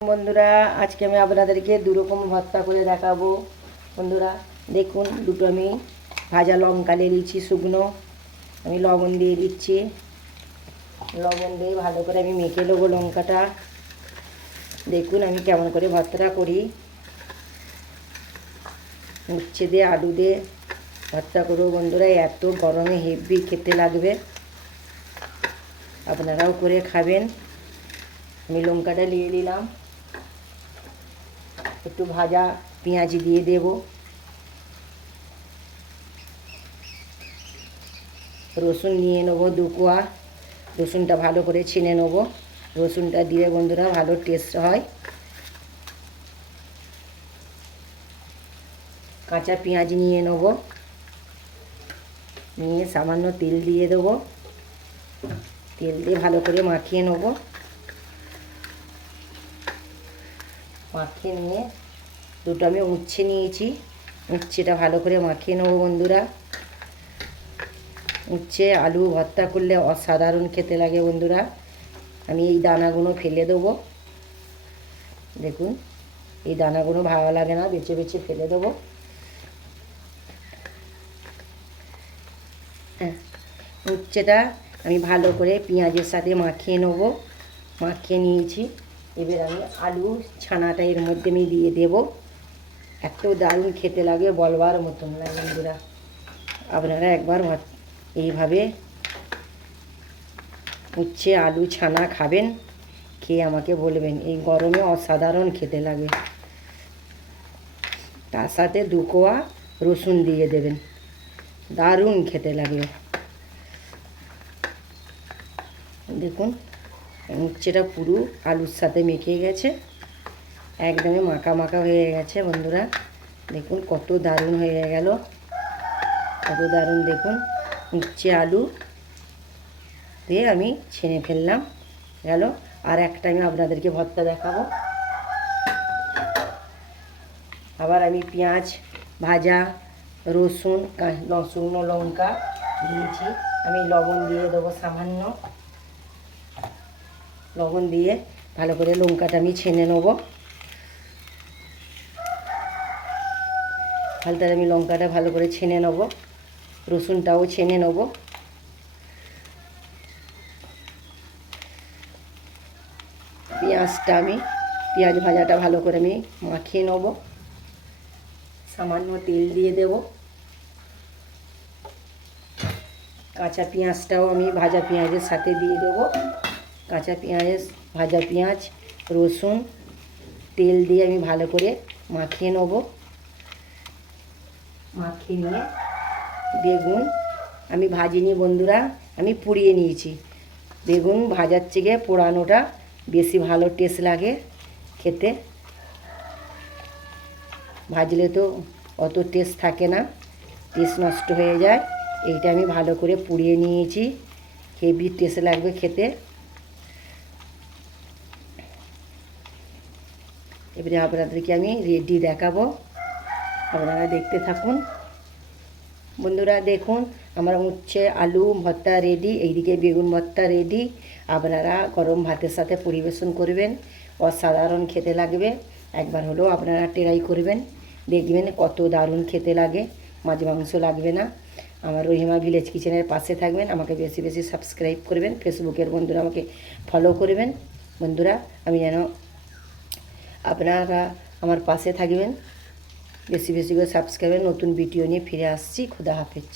বন্ধুরা, আজকে আমি আপনাদেরকে দুরকম ভর্তা করে দেখাবো। বন্ধুরা দেখুন, দুটো আমি ভাজা লঙ্কা নিয়ে দিচ্ছি শুকনো, আমি লবণ দিয়ে দিচ্ছি। লবণ দিয়ে ভালো করে আমি মেখে নেবো লঙ্কাটা। দেখুন আমি কেমন করে ভর্তাটা করি। উচ্ছে দিয়ে আলু দিয়ে ভর্তা করবো বন্ধুরা, এত গরমে হেভি খেতে লাগবে, আপনারাও করে খাবেন। আমি লঙ্কাটা নিয়ে নিলাম, একটু ভাজা পেঁয়াজ দিয়ে দেব, রসুন নিয়ে নেবো 2 কোয়া। রসুনটা ভালো করে ছিনে নেব। রসুনটা দিয়ে বন্ধুরা ভালো টেস্ট হয়। কাঁচা পেঁয়াজ নিয়ে নেব, নিয়ে সামান্য তেল দিয়ে দেবো। তেল দিয়ে ভালো করে মাখিয়ে নেব। মাখিয়ে নিয়ে দুটো আমি উচ্ছে নিয়েছি, উচ্ছেটা ভালো করে মাখিয়ে নেবো বন্ধুরা। উচ্ছে আলু ভর্তা করলে অসাধারণ খেতে লাগে বন্ধুরা। আমি এই দানাগুলো ফেলে দেবো। দেখুন এই দানাগুলো ভালো লাগে না, বেছে বেছে ফেলে দেবো। উচ্ছেটা আমি ভালো করে পেঁয়াজের সাথে মাখিয়ে নেবো। মাখিয়ে নিয়েছি, এবার আমি আলু ছানাটা এর মধ্যে আমি দিয়ে দেব। এত দারুণ খেতে লাগে বলবার মতন না বন্ধুরা। আপনারা একবার এইভাবে উচ্ছে আলু ছানা খাবেন, খেয়ে আমাকে বলবেন এই গরমে অসাধারণ খেতে লাগে। তার সাথে 2 কোয়া রসুন দিয়ে দেবেন, দারুণ খেতে লাগে। দেখুন উচ্ছেটা পুরো আলুর সাথে মেখে গেছে, একদমই মাখা মাখা হয়ে গেছে বন্ধুরা। দেখুন কত দারুণ হয়ে গেল, কত দারুণ। দেখুন উচ্ছে আলু দিয়ে আমি ছেনে ফেললাম গেল। আর একটা আমি আপনাদেরকে ভর্তা দেখাবো। আবার আমি পেঁয়াজ ভাজা, রসুন, শুকনো লঙ্কা দিয়েছি। আমি লবণ দিয়ে দেবো সামান্য। লবণ দিয়ে ভালো করে লঙ্কাটা আমি ছেনে নেব। হালকা আমি লঙ্কাটা ভালো করে ছেনে নেব, রসুনটাও ছেনে নেব। পেঁয়াজটা আমি পেঁয়াজ ভাজাটা ভালো করে আমি মাখিয়ে নেব। সামান্য তেল দিয়ে দেব। কাঁচা পেঁয়াজটাও আমি ভাজা পেঁয়াজের সাথে দিয়ে দেব। কাঁচা পেঁয়াজ, ভাজা পেঁয়াজ, রসুন, তেল দিয়ে আমি ভালো করে মাখিয়ে নেব। মাখিয়ে নিয়ে বেগুন আমি ভাজিনি বন্ধুরা, আমি পুড়িয়ে নিয়েছি। বেগুন ভাজার থেকে পোড়ানোটা বেশি ভালো টেস্ট লাগে খেতে। ভাজলে তো অত টেস্ট থাকে না, টেস্ট নষ্ট হয়ে যায়। এইটা আমি ভালো করে পুড়িয়ে নিয়েছি, হেভি টেস্ট লাগবে খেতে। এবারে আপনাদেরকে আমি রেডি দেখাবো, আপনারা দেখতে থাকুন বন্ধুরা। দেখুন আমার উচ্ছে আলু ভর্তা রেডি, এইদিকে বেগুন ভর্তা রেডি। আপনারা গরম ভাতের সাথে পরিবেশন করবেন, অসাধারণ খেতে লাগবে। একবার হলেও আপনারা ট্রাই করবেন, দেখবেন কত দারুণ খেতে লাগে। মাছ মাংস লাগবে না। আমার রহিমা ভিলেজ কিচেনের পাশে থাকবেন, আমাকে বেশি বেশি সাবস্ক্রাইব করবেন। ফেসবুকের বন্ধুরা আমাকে ফলো করবেন বন্ধুরা, আমি যেন আপনারা আমার পাশে থাকবেন। বেশি বেশি করে সাবস্ক্রাইব। নতুন ভিডিও নিয়ে ফিরে আসছি। খুদা হাফেজ।